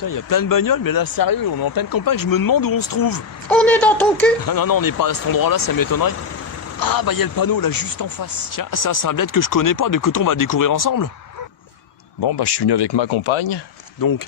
Putain, il y a plein de bagnoles, mais là, sérieux, on est en pleine campagne, je me demande où on se trouve. On est dans ton cul. Ah non, non, on n'est pas à cet endroit-là, ça m'étonnerait. Ah, bah, il y a le panneau, là, juste en face. Tiens, ça, c'est un bled que je connais pas, de coton, on va le découvrir ensemble. Bon, bah, je suis venu avec ma compagne. Donc,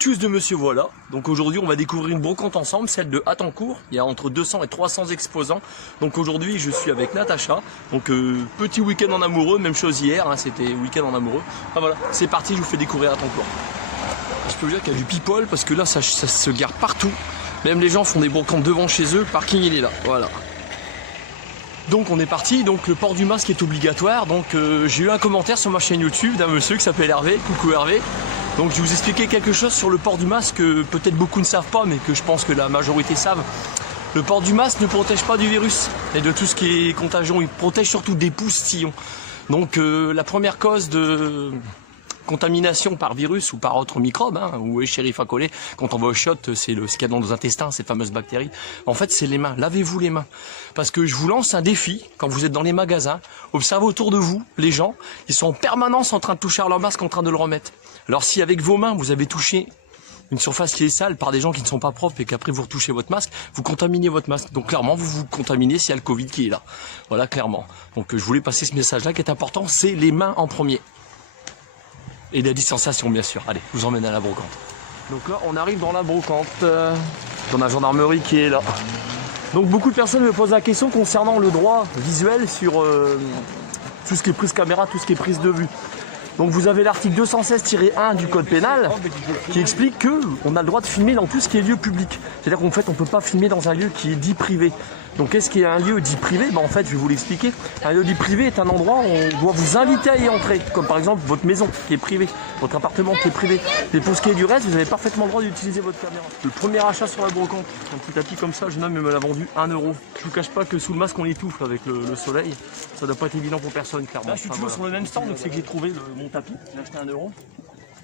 tous de monsieur voilà. Donc, aujourd'hui, on va découvrir une brocante ensemble, celle de Hattencourt. Il y a entre 200 et 300 exposants. Donc, aujourd'hui, je suis avec Natacha. Donc, petit week-end en amoureux, même chose hier, hein, c'était week-end en amoureux. Enfin, voilà, c'est parti, je vous fais découvrir Hattencourt. Je peux vous dire qu'il y a du people parce que là ça se gare partout. Même les gens font des brocantes devant chez eux. Le parking il est là. Voilà. Donc on est parti. Donc le port du masque est obligatoire. Donc j'ai eu un commentaire sur ma chaîne YouTube d'un monsieur qui s'appelle Hervé. Coucou Hervé. Donc je vais vous expliquer quelque chose sur le port du masque que peut-être beaucoup ne savent pas, mais que je pense que la majorité savent. Le port du masque ne protège pas du virus et de tout ce qui est contagion. Il protège surtout des poustillons. Donc la première cause de contamination par virus ou par autre microbe, hein, ou Escherichia coli, quand on va au shot, c'est ce qu'il y a dans nos intestins, ces fameuses bactéries. En fait, c'est les mains. Lavez-vous les mains. Parce que je vous lance un défi, quand vous êtes dans les magasins, observez autour de vous, les gens, ils sont en permanence en train de toucher à leur masque, en train de le remettre. Alors si avec vos mains, vous avez touché une surface qui est sale par des gens qui ne sont pas propres et qu'après vous retouchez votre masque, vous contaminez votre masque. Donc clairement, vous vous contaminez s'il y a le Covid qui est là. Voilà, clairement. Donc je voulais passer ce message-là qui est important, c'est les mains en premier. Et la distanciation bien sûr. Allez, je vous emmène à la brocante. Donc là on arrive dans la brocante, dans la gendarmerie qui est là. Donc beaucoup de personnes me posent la question concernant le droit visuel sur tout ce qui est prise caméra, tout ce qui est prise de vue. Donc vous avez l'article 216-1 du code pénal qui explique qu'on a le droit de filmer dans tout ce qui est lieu public. C'est-à-dire qu'en fait on ne peut pas filmer dans un lieu qui est dit privé. Donc qu'est-ce qui est un lieu dit privé? En fait je vais vous l'expliquer. Un lieu dit privé est un endroit où on doit vous inviter à y entrer. Comme par exemple votre maison qui est privée, votre appartement qui est privé. Et pour ce qui est du reste, vous avez parfaitement le droit d'utiliser votre caméra. Le premier achat sur la brocante, un petit tapis comme ça, le jeune homme me l'a vendu 1 €. Je vous cache pas que sous le masque on étouffe avec le soleil. Ça doit pas être évident pour personne clairement. Là je suis toujours sur le même stand, donc c'est que j'ai trouvé mon tapis, j'ai acheté 1 €.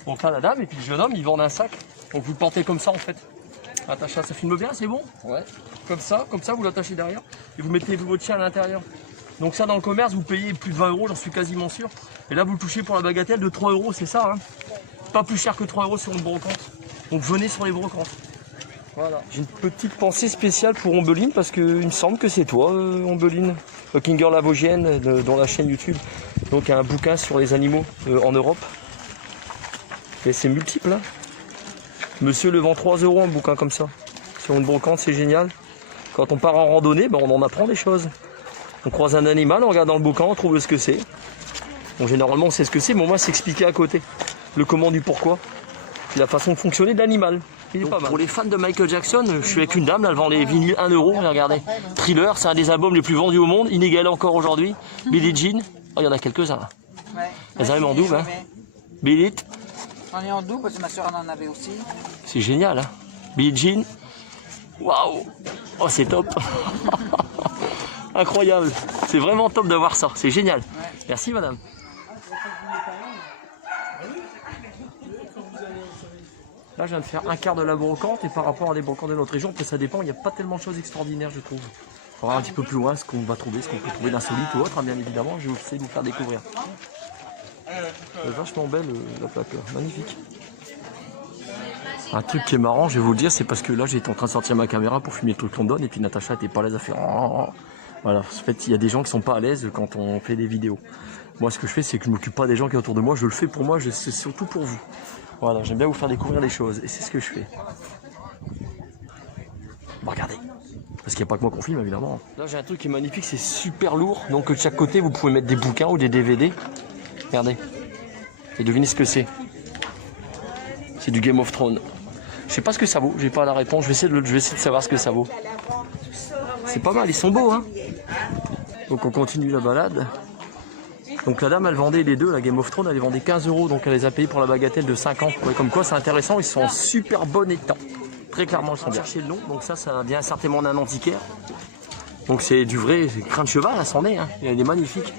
Donc là la dame et puis le jeune homme ils vendent un sac. Donc vous le portez comme ça en fait. Attaché, ça filme bien, c'est bon? Ouais. Comme ça, vous l'attachez derrière et vous mettez votre chien à l'intérieur. Donc ça dans le commerce vous payez plus de 20 €, j'en suis quasiment sûr. Et là vous le touchez pour la bagatelle de 3 €, c'est ça hein? Pas plus cher que 3 € sur une brocante. Donc venez sur les brocantes. Voilà. J'ai une petite pensée spéciale pour Ombeline parce qu'il me semble que c'est toi Ombeline, Kinger la Vosgienne dans la chaîne YouTube. Donc un bouquin sur les animaux en Europe. Et c'est multiple hein. Monsieur le vend 3 € un bouquin comme ça. Sur une brocante, c'est génial. Quand on part en randonnée, on en apprend des choses. On croise un animal, on regarde dans le bouquin, on trouve ce que c'est. Bon, généralement, on sait ce que c'est, mais au moins, c'est expliqué à côté. Le comment du pourquoi. Et la façon de fonctionner de l'animal. Il est pas mal. Pour les fans de Michael Jackson, je suis avec une dame, là, elle vend les vinyles 1 €. Regardez. Thriller, c'est un des albums les plus vendus au monde, inégalé encore aujourd'hui. Billie Jean. Oh, il y en a quelques-uns là. Ouais. Elles arrivent en double. Hein. Billie. J'en ai en double parce que ma soeur en avait aussi. C'est génial, hein. Billie Jean. Waouh. Oh, c'est top. Incroyable. C'est vraiment top d'avoir ça. C'est génial. Ouais. Merci, madame. Là, je viens de faire un quart de la brocante et par rapport à des brocantes de notre région, après ça dépend, il n'y a pas tellement de choses extraordinaires, je trouve. On va voir un petit peu plus loin ce qu'on va trouver, ce qu'on peut trouver d'insolite ou autre, hein, bien évidemment. Je vais essayer de vous faire découvrir. C'est vachement belle la plaque, magnifique. Un truc qui est marrant, je vais vous le dire, c'est parce que là j'étais en train de sortir ma caméra pour filmer le truc qu'on donne et puis Natacha était pas à l'aise à faire. Voilà, en fait il y a des gens qui sont pas à l'aise quand on fait des vidéos. Moi ce que je fais c'est que je m'occupe pas des gens qui sont autour de moi, je le fais pour moi, c'est surtout pour vous. Voilà, j'aime bien vous faire découvrir des choses et c'est ce que je fais. Bon, regardez, parce qu'il n'y a pas que moi qu'on filme évidemment. Là j'ai un truc qui est magnifique, c'est super lourd, donc de chaque côté vous pouvez mettre des bouquins ou des DVD. Regardez, et devinez ce que c'est. C'est du Game of Thrones. Je sais pas ce que ça vaut, j'ai pas la réponse, je vais essayer de savoir ce que ça vaut. C'est pas mal, ils sont beaux hein. Donc on continue la balade. Donc la dame elle vendait les deux, la Game of Thrones elle les vendait 15 €, donc elle les a payés pour la bagatelle de 5 ans. Ouais, comme quoi c'est intéressant, ils sont en super bon état. Très clairement ils sont bien. Chercher le nom, donc ça vient certainement d'un antiquaire. Donc c'est du vrai crin de cheval, là c'en est, hein. Il est magnifique.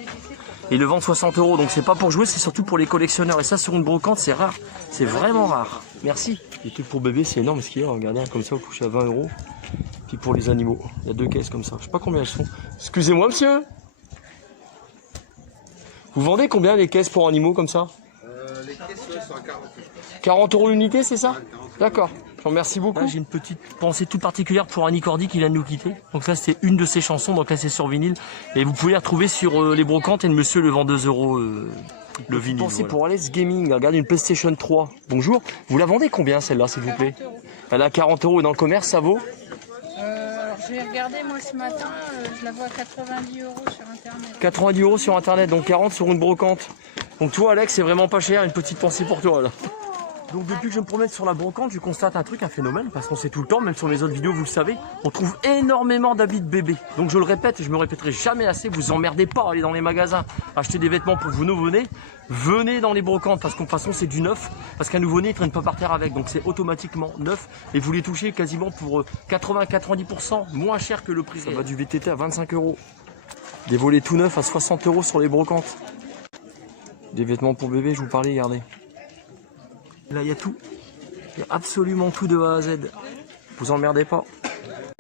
Et ils le vendent 60 €, donc c'est pas pour jouer, c'est surtout pour les collectionneurs. Et ça sur une brocante c'est rare, c'est vraiment rare. Merci. Les trucs pour bébé c'est énorme ce qu'il y a, regardez, comme ça vous couchez à 20 €. Puis pour les animaux, il y a 2 caisses comme ça, je sais pas combien elles sont. Excusez-moi monsieur. Vous vendez combien les caisses pour animaux comme ça? Les 40 € l'unité, c'est ça? D'accord. Je vous remercie beaucoup. J'ai une petite pensée toute particulière pour Annie Cordy qui vient de nous quitter. Donc là, c'était une de ses chansons. Donc là, c'est sur vinyle. Et vous pouvez la retrouver sur les brocantes et le monsieur le vend 2 € le vinyle. Pensez pour Alex Gaming. Regardez une PlayStation 3. Bonjour. Vous la vendez combien celle-là, s'il vous plaît? 40 €. Elle a 40 € et dans le commerce, ça vaut? Alors j'ai regardé moi ce matin, je la vois à 90 € sur internet. 90 € sur internet, donc 40 sur une brocante. Donc toi Alex, c'est vraiment pas cher, une petite pensée pour toi là. Donc depuis que je me promène sur la brocante, je constate un truc, un phénomène, parce qu'on sait tout le temps, même sur mes autres vidéos, vous le savez, on trouve énormément d'habits de bébé. Donc je le répète, et je me répéterai jamais assez, vous emmerdez pas à aller dans les magasins, acheter des vêtements pour vos nouveau-nés, venez dans les brocantes, parce qu'en façon c'est du neuf, parce qu'un nouveau-né ne traîne pas par terre avec, donc c'est automatiquement neuf, et vous les touchez quasiment pour 80-90% moins cher que le prix. Ça va du VTT à 25 €. Des volets tout neufs à 60 € sur les brocantes. Des vêtements pour bébé, je vous parlais, regardez. Là, il y a tout. Il y a absolument tout de A à Z. Vous emmerdez pas.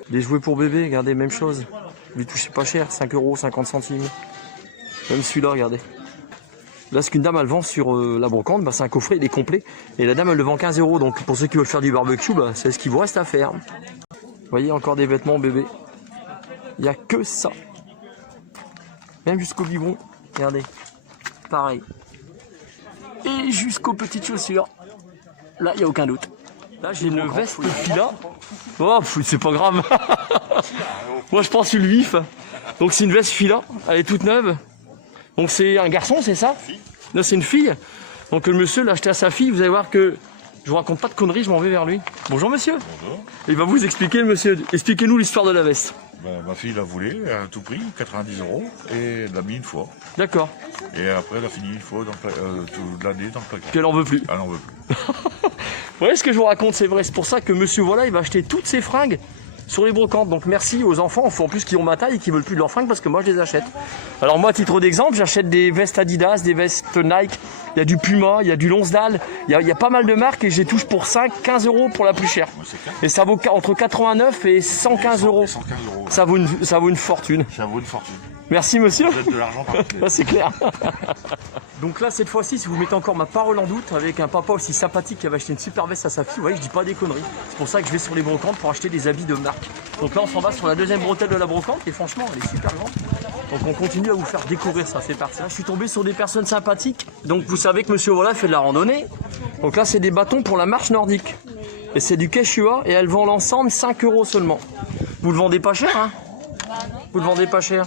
Des jouets pour bébé, regardez, même chose. Vous les touchez pas cher, 5 €, 50 centimes. Même celui-là, regardez. Là, ce qu'une dame, elle vend sur la brocante, bah, c'est un coffret, il est complet. Et la dame, elle le vend 15 €. Donc, pour ceux qui veulent faire du barbecue, bah, c'est ce qu'il vous reste à faire. Vous voyez, encore des vêtements bébé. Il n'y a que ça. Même jusqu'au biberon. Regardez. Pareil. Et jusqu'aux petites chaussures. Là, il n'y a aucun doute. Là, j'ai une veste fila. Oh, c'est pas grave. Moi, je pense sur le vif. Donc, c'est une veste fila. Elle est toute neuve. Donc, c'est un garçon, c'est ça? Là, c'est une fille. Donc, le monsieur l'a acheté à sa fille. Vous allez voir que je vous raconte pas de conneries, je m'en vais vers lui. Bonjour, monsieur. Bonjour. Il va vous expliquer, le monsieur. Expliquez-nous l'histoire de la veste. Ben, ma fille l'a voulu à tout prix, 90 €, et elle l'a mis une fois. D'accord. Et après, elle a fini une fois toute l'année dans le placard. Puis elle en veut plus. Elle n'en veut plus. Vous voyez ce que je vous raconte, c'est vrai. C'est pour ça que monsieur, voilà, il va acheter toutes ses fringues sur les brocantes. Donc merci aux enfants, en plus qui ont ma taille et qui veulent plus de leurs fringues parce que moi je les achète. Alors moi, à titre d'exemple, j'achète des vestes Adidas, des vestes Nike, il y a du Puma, il y a du Lonsdale, il y a pas mal de marques et je les touche pour 15 € pour la plus chère. Ouais, c'est clair. Et ça vaut entre 89 et 115 €. 115 €. Ça vaut une fortune. Ça vaut une fortune. Merci monsieur. Vous êtes de l'argent par Là, c'est clair. Donc là, cette fois-ci, si vous mettez encore ma parole en doute, avec un papa aussi sympathique qui avait acheté une super veste à sa fille, vous voyez, je dis pas des conneries. C'est pour ça que je vais sur les brocantes pour acheter des habits de marque. Donc là, on s'en va sur la deuxième bretelle de la brocante et franchement, elle est super grande. Donc on continue à vous faire découvrir ça, c'est parti. Là, je suis tombé sur des personnes sympathiques. Donc vous savez que monsieur voilà fait de la randonnée. Donc là, c'est des bâtons pour la marche nordique. Et c'est du Quechua et elles vendent l'ensemble 5 € seulement. Vous le vendez pas cher, hein? Vous le vendez pas cher.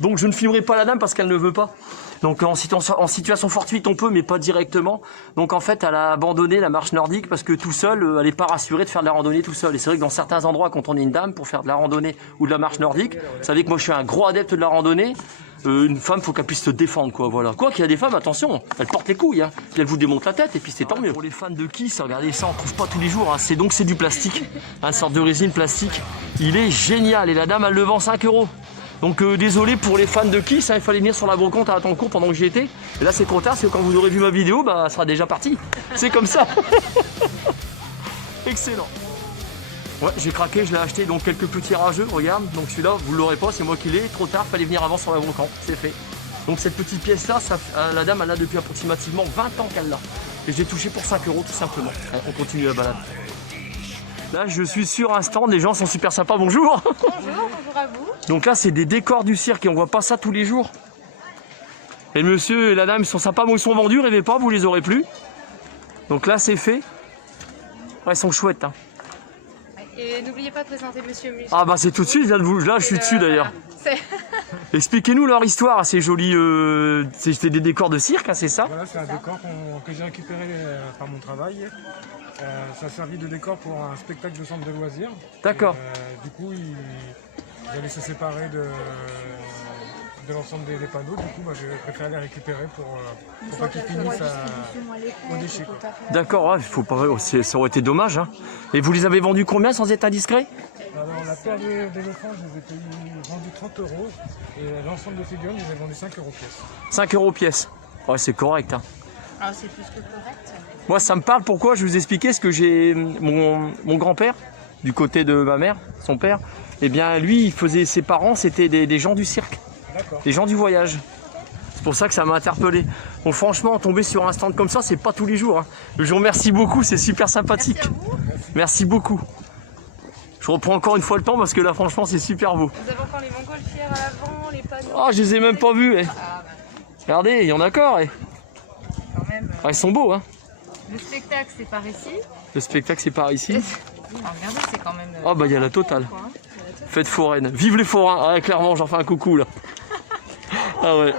Donc je ne filmerai pas la dame parce qu'elle ne veut pas. Donc en situation fortuite on peut mais pas directement. Donc en fait elle a abandonné la marche nordique parce que tout seul elle n'est pas rassurée de faire de la randonnée tout seul. Et c'est vrai que dans certains endroits quand on est une dame pour faire de la randonnée ou de la marche nordique, vous savez que moi je suis un gros adepte de la randonnée. Une femme faut qu'elle puisse se défendre quoi, voilà. Quoi qu'il y a des femmes, attention, elles portent les couilles hein. Puis elles vous démontent la tête et puis c'est tant mieux. Pour les fans de Kiss, regardez ça, on trouve pas tous les jours hein. C'est du plastique, une sorte de résine plastique. Il est génial et la dame elle le vend 5 €. Donc désolé pour les fans de Kiss, hein, il fallait venir sur la brocante à Atancourt pendant que j'y étais. Et là c'est trop tard, parce que quand vous aurez vu ma vidéo, bah ça sera déjà parti. C'est comme ça. Excellent. Ouais, j'ai craqué, je l'ai acheté, donc quelques petits rageux, regarde. Donc celui-là, vous l'aurez pas, c'est moi qui l'ai. Trop tard, fallait venir avant sur la brocante, c'est fait. Donc cette petite pièce-là, la dame, elle l'a depuis approximativement 20 ans qu'elle l'a. Et j'ai touché pour 5 € tout simplement. On continue la balade. Là, je suis sur un stand, les gens sont super sympas. Bonjour. Bonjour à vous. Donc là, c'est des décors du cirque et on voit pas ça tous les jours. Et le monsieur et la dame, ils sont sympas, bon, ils sont vendus, rêvez pas, vous les aurez plus. Donc là, c'est fait. Ouais, ils sont chouettes. Hein. Et n'oubliez pas de présenter monsieur Musée. Ah bah c'est tout de suite, là je suis dessus d'ailleurs. Voilà. Expliquez-nous leur histoire, c'est joli. C'était des décors de cirque, hein, c'est ça? Voilà, c'est un décor que j'ai récupéré par mon travail. Ça a servi de décor pour un spectacle de centre de loisirs. D'accord. Du coup, ils allaient se séparer de l'ensemble des panneaux. Du coup, j'ai préféré les récupérer pour pas qu'ils finissent au déchet. D'accord, ouais, faut pas, ça aurait été dommage. Hein. Et vous les avez vendus combien sans être indiscret? Alors, la paire d'éléphants, je les ai payés vendus 30 €. Et l'ensemble de figurines, je les ai vendus 5 € pièce. 5 € pièce. Ouais, c'est correct. Hein. Ah, c'est plus que correct. Moi, ça me parle. Pourquoi? Je vais vous expliquer. Ce que j'ai mon grand-père, du côté de ma mère, son père, eh bien, lui, ses parents, c'était des gens du cirque. D'accord. Des gens du voyage. C'est pour ça que ça m'a interpellé. Bon, franchement, tomber sur un stand comme ça, c'est pas tous les jours. Hein. Je vous remercie beaucoup, c'est super sympathique. Merci beaucoup. Je reprends encore une fois le temps parce que là, franchement, c'est super beau. Vous avez encore les montgolfières à l'avant, les panneaux. Oh, je les ai même pas vus. Eh. Ah, bah, Regardez, il y en a encore. Eh. quand même. Ah, ils sont beaux. Hein. Le spectacle, c'est par ici. Le spectacle, c'est par ici. Regardez, c'est quand même. Oh, bah, il y a la totale. Quoi, hein. Fête foraine. Vive les forains. Ah, clairement, j'en fais un coucou là. Ah ouais.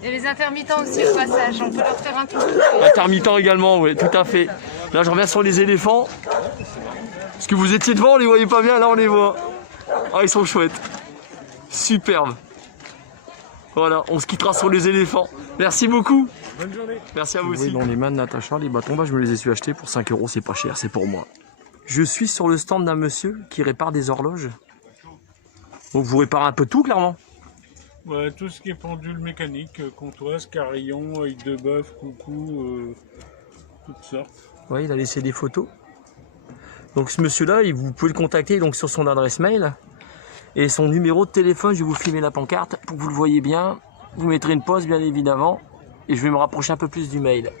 Et les intermittents aussi au passage, on peut leur faire un coucou. Intermittent également, oui, tout à fait. Là, je reviens sur les éléphants. Parce que vous étiez devant, on les voyait pas bien, là on les voit. Ah, ils sont chouettes. Superbe. Voilà, on se quittera sur les éléphants. Merci beaucoup. Bonne journée. Merci à vous aussi. Dans les mains de Natacha, les bâtons, bah, je me les ai su acheter pour 5 €, c'est pas cher, c'est pour moi. Je suis sur le stand d'un monsieur qui répare des horloges. Donc vous réparez un peu tout, clairement. Ouais, tout ce qui est pendule mécanique, comptoise, carillon, œil de bœuf, coucou, toutes sortes. Ouais, il a laissé des photos. Donc ce monsieur-là, vous pouvez le contacter donc, sur son adresse mail et son numéro de téléphone. Je vais vous filmer la pancarte pour que vous le voyez bien. Vous mettrez une pause, bien évidemment, et je vais me rapprocher un peu plus du mail.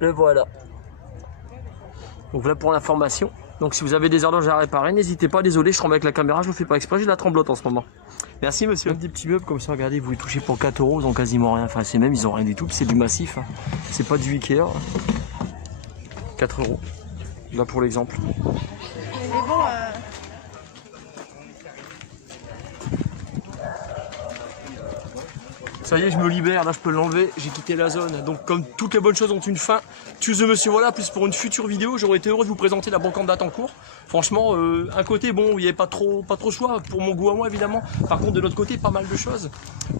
Le voilà. Donc voilà pour l'information. Donc si vous avez des horloges à réparer, n'hésitez pas. Désolé, je tremble avec la caméra, je ne le fais pas exprès, j'ai de la tremblote en ce moment. Merci monsieur. Des petits meubles comme ça, regardez, vous les touchez pour 4 €, ils ont quasiment rien. Enfin, c'est même, ils ont rien du tout, c'est du massif. Hein. C'est pas du Ikea. 4 €. Là pour l'exemple. Mais bon, Ça y est, je me libère, là je peux l'enlever, j'ai quitté la zone. Donc comme toutes les bonnes choses ont une fin, Tues de Monsieur Voilà, plus pour une future vidéo, j'aurais été heureux de vous présenter la brocante d'Atancourt. Franchement, un côté, bon, il n'y avait pas trop choix, pour mon goût à moi évidemment. Par contre, de l'autre côté, pas mal de choses.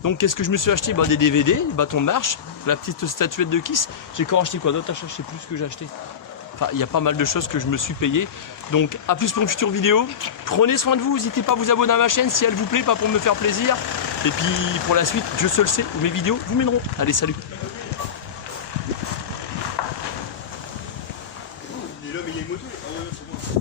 Donc qu'est-ce que je me suis acheté? Bah, des DVD, des bâtons de marche, la petite statuette de Kiss. J'ai encore acheté quoi d'autre? Je sais plus ce que j'ai acheté. Enfin, il y a pas mal de choses que je me suis payé. Donc, à plus pour une future vidéo. Prenez soin de vous, n'hésitez pas à vous abonner à ma chaîne si elle vous plaît, pas pour me faire plaisir. Et puis, pour la suite, Dieu seul sait où mes vidéos vous mèneront. Allez, salut. Il est là, mais il y a une moto.